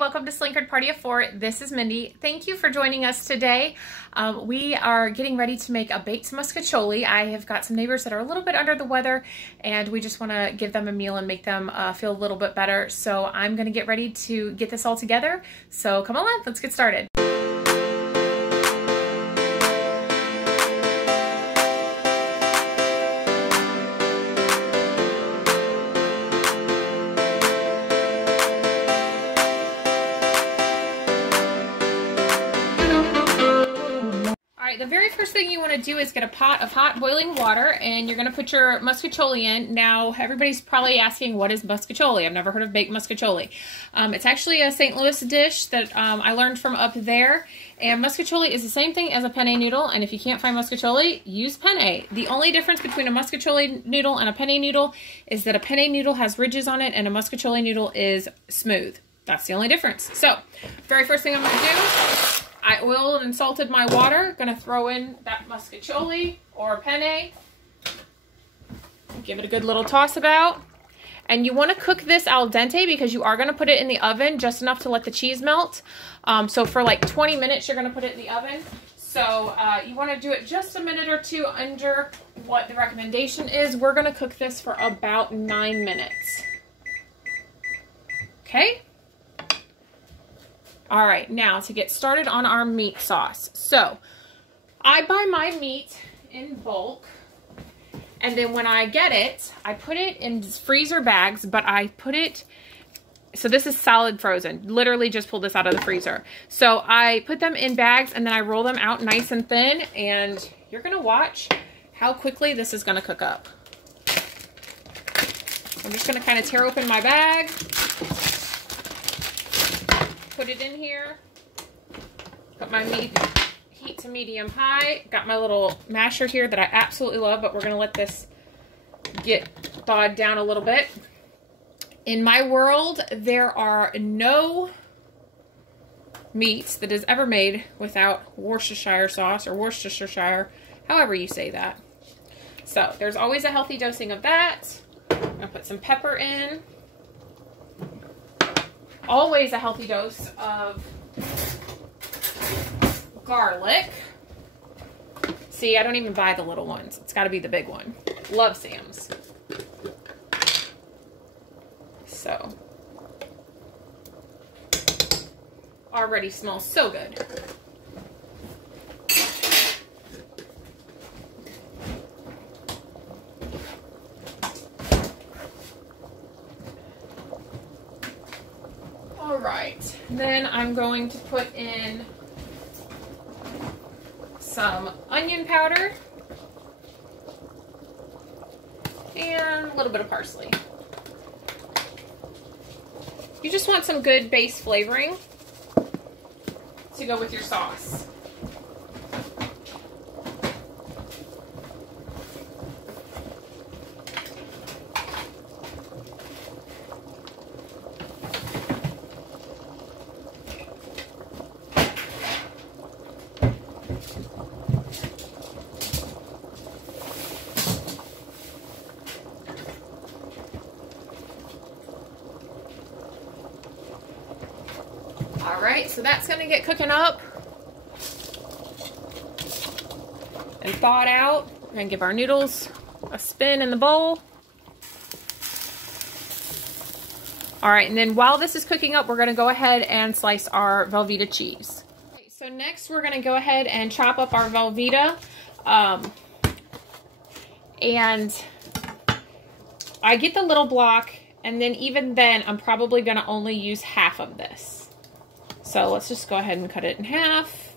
welcome to Slinkard Party of 4. This is Mindy. Thank you for joining us today. We are getting ready to make a baked Mostaccioli. I have got some neighbors that are a little bit under the weather, and we just want to give them a meal and make them feel a little bit better. So I'm going to get ready to get this all together. So come on, let's get started. The very first thing you want to do is get a pot of hot boiling water, and you're going to put your Mostaccioli in. Now, everybody's probably asking, what is Mostaccioli? I've never heard of baked Mostaccioli. It's actually a St. Louis dish that I learned from up there, and Mostaccioli is the same thing as a penne noodle, and if you can't find Mostaccioli, use penne. The only difference between a Mostaccioli noodle and a penne noodle is that a penne noodle has ridges on it, and a Mostaccioli noodle is smooth. That's the only difference. So, very first thing I'm going to do, I oiled and salted my water. Gonna throw in that Mostaccioli or penne. Give it a good little toss about. And you want to cook this al dente because you are going to put it in the oven just enough to let the cheese melt. So for like 20 minutes you're going to put it in the oven. So you want to do it just a minute or two under what the recommendation is. We're going to cook this for about 9 minutes. Okay? All right, now to get started on our meat sauce. So I buy my meat in bulk, and then when I get it, I put it in freezer bags, but I put it, so this is solid frozen, literally just pulled this out of the freezer. So I put them in bags and then I roll them out nice and thin, and you're gonna watch how quickly this is gonna cook up. I'm just gonna kind of tear open my bag. Put it in here, put my meat heat to medium high, got my little masher here that I absolutely love, but we're going to let this get thawed down a little bit. In my world, there are no meats that is ever made without Worcestershire sauce or Worcestershire, however you say that. So there's always a healthy dosing of that. I'm going to put some pepper in. Always a healthy dose of garlic. See, I don't even buy the little ones. It's got to be the big one. Love Sam's. So, already smells so good. Alright, then I'm going to put in some onion powder and a little bit of parsley. You just want some good base flavoring to go with your sauce. Alright, so that's going to get cooking up and thawed out. We're going to give our noodles a spin in the bowl. Alright, and then while this is cooking up, we're going to go ahead and slice our Velveeta cheese. Okay, so next we're going to go ahead and chop up our Velveeta. And I get the little block, and then even then I'm probably going to only use half of this. So let's just go ahead and cut it in half.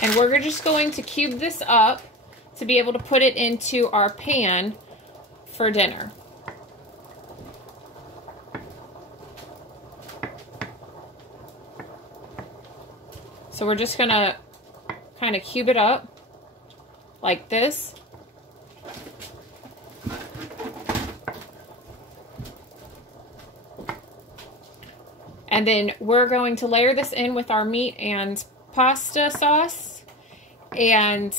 And we're just going to cube this up to be able to put it into our pan for dinner. So we're just gonna kind of cube it up like this. And then we're going to layer this in with our meat and pasta sauce, and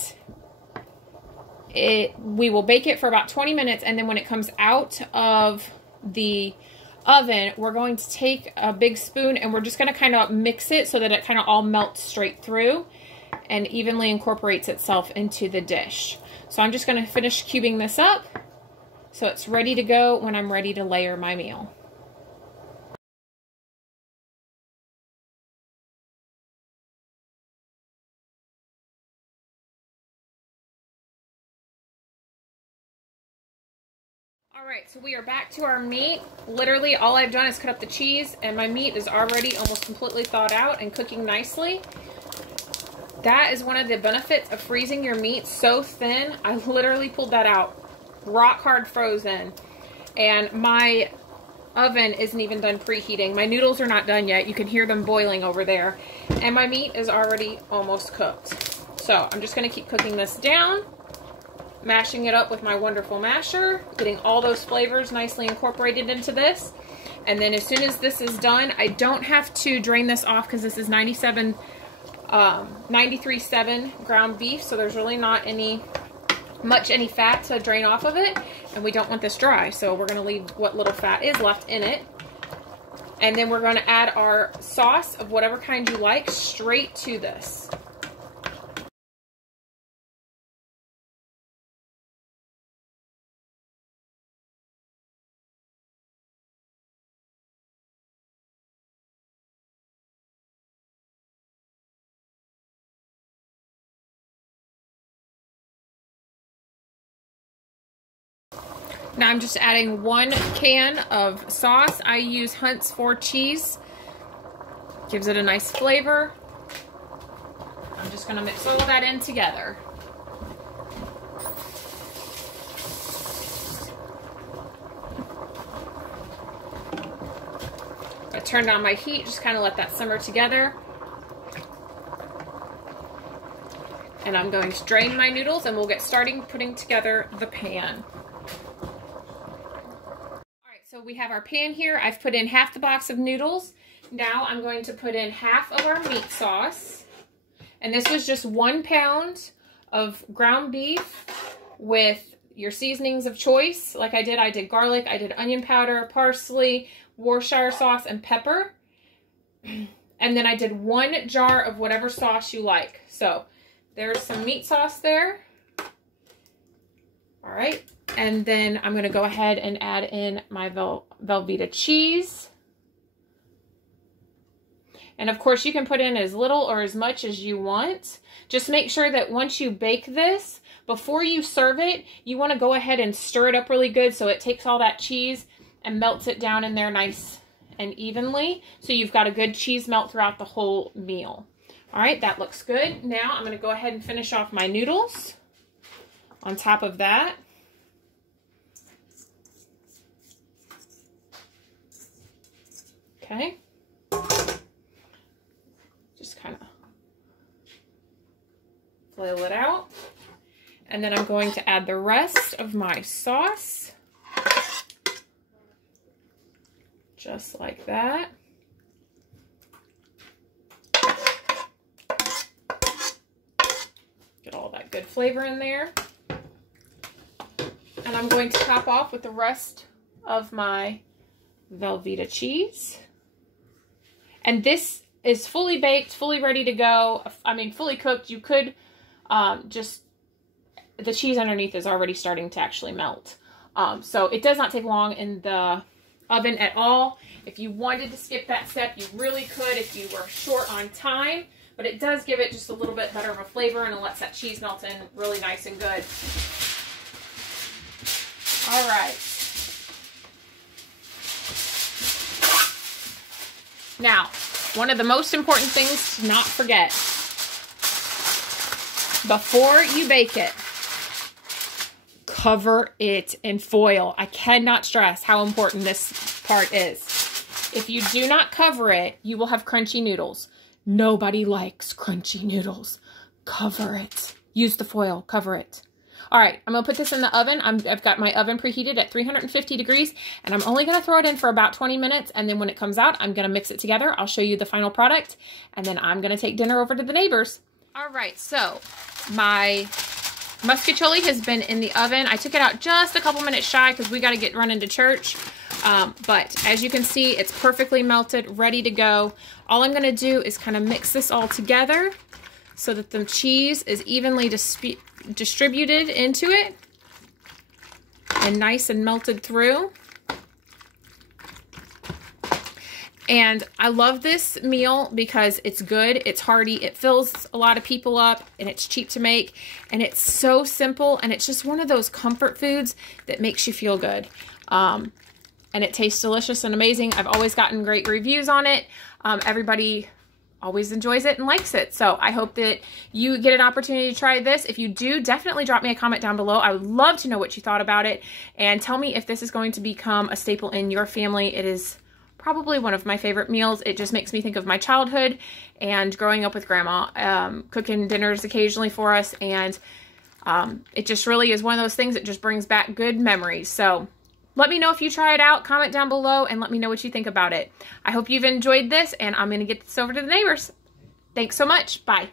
we will bake it for about 20 minutes, and then when it comes out of the oven, we're going to take a big spoon and we're just going to kind of mix it so that it kind of all melts straight through and evenly incorporates itself into the dish. So I'm just going to finish cubing this up so it's ready to go when I'm ready to layer my meal. Alright, so we are back to our meat. Literally all I've done is cut up the cheese, and my meat is already almost completely thawed out and cooking nicely. That is one of the benefits of freezing your meat so thin. I literally pulled that out, rock hard frozen, and my oven isn't even done preheating. My noodles are not done yet. You can hear them boiling over there, and my meat is already almost cooked. So I'm just going to keep cooking this down, mashing it up with my wonderful masher, getting all those flavors nicely incorporated into this. And then as soon as this is done, I don't have to drain this off because this is 93.7 ground beef, so there's really not much fat to drain off of it, and we don't want this dry, so we're going to leave what little fat is left in it. And then we're going to add our sauce of whatever kind you like straight to this. Now I'm just adding 1 can of sauce. I use Hunt's 4 cheese. Gives it a nice flavor. I'm just going to mix all of that in together. I turned on my heat, just kind of let that simmer together. And I'm going to drain my noodles and we'll get started putting together the pan. So we have our pan here. I've put in half the box of noodles. Now I'm going to put in half of our meat sauce. And this was just 1 pound of ground beef with your seasonings of choice. Like I did garlic, I did onion powder, parsley, Worcestershire sauce, and pepper. And then I did 1 jar of whatever sauce you like. So there's some meat sauce there. All right. And then I'm going to go ahead and add in my Velveeta cheese. And of course you can put in as little or as much as you want. Just make sure that once you bake this, before you serve it, you want to go ahead and stir it up really good so it takes all that cheese and melts it down in there nice and evenly. So you've got a good cheese melt throughout the whole meal. All right, that looks good. Now I'm going to go ahead and finish off my noodles on top of that. Okay, just kind of flail it out. And then I'm going to add the rest of my sauce. Just like that. Get all that good flavor in there. And I'm going to top off with the rest of my Velveeta cheese. And this is fully baked, fully ready to go. I mean, fully cooked. You could the cheese underneath is already starting to actually melt. So it does not take long in the oven at all. If you wanted to skip that step, you really could if you were short on time. But it does give it just a little bit better of a flavor, and it lets that cheese melt in really nice and good. All right. Now, one of the most important things to not forget, before you bake it, cover it in foil. I cannot stress how important this part is. If you do not cover it, you will have crunchy noodles. Nobody likes crunchy noodles. Cover it. Use the foil. Cover it. All right, I'm gonna put this in the oven. I've got my oven preheated at 350 degrees, and I'm only gonna throw it in for about 20 minutes, and then when it comes out, I'm gonna mix it together. I'll show you the final product, and then I'm gonna take dinner over to the neighbors. All right, so my Mostaccioli has been in the oven. I took it out just a couple minutes shy because we got to get running to church. But as you can see, it's perfectly melted, ready to go. All I'm going to do is kind of mix this all together so that the cheese is evenly distributed into it and nice and melted through. And I love this meal because it's good, it's hearty, it fills a lot of people up, and it's cheap to make, and it's so simple, and it's just one of those comfort foods that makes you feel good. And it tastes delicious and amazing. I've always gotten great reviews on it. Everybody always enjoys it and likes it. So I hope that you get an opportunity to try this. If you do, definitely drop me a comment down below. I would love to know what you thought about it, and tell me if this is going to become a staple in your family. It is probably one of my favorite meals. It just makes me think of my childhood and growing up with Grandma, cooking dinners occasionally for us, and it just really is one of those things that just brings back good memories. So let me know if you try it out, comment down below, and let me know what you think about it. I hope you've enjoyed this, and I'm going to get this over to the neighbors. Thanks so much. Bye.